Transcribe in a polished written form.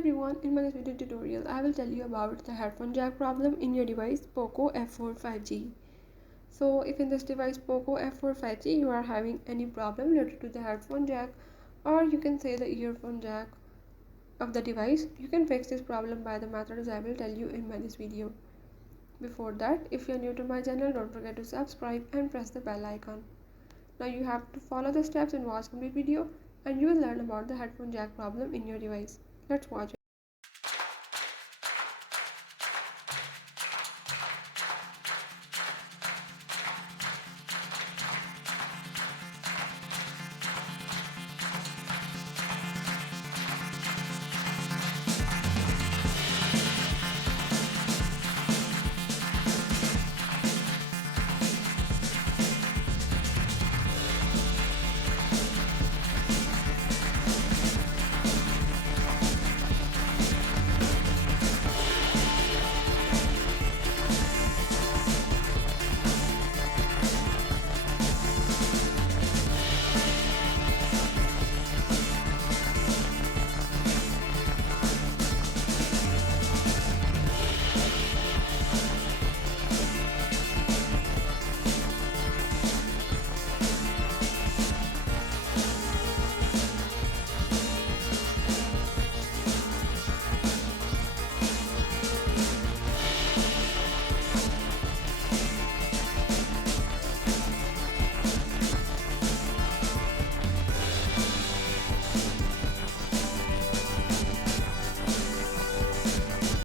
everyone, in my video tutorial I will tell you about the headphone jack problem in your device POCO F4 5G. So if in this device POCO F4 5G you are having any problem related to the headphone jack, or you can say the earphone jack of the device, you can fix this problem by the methods I will tell you in this video. Before that, if you are new to my channel, don't forget to subscribe and press the bell icon. Now you have to follow the steps and watch complete video, and you will learn about the headphone jack problem in your device. Let's watch it.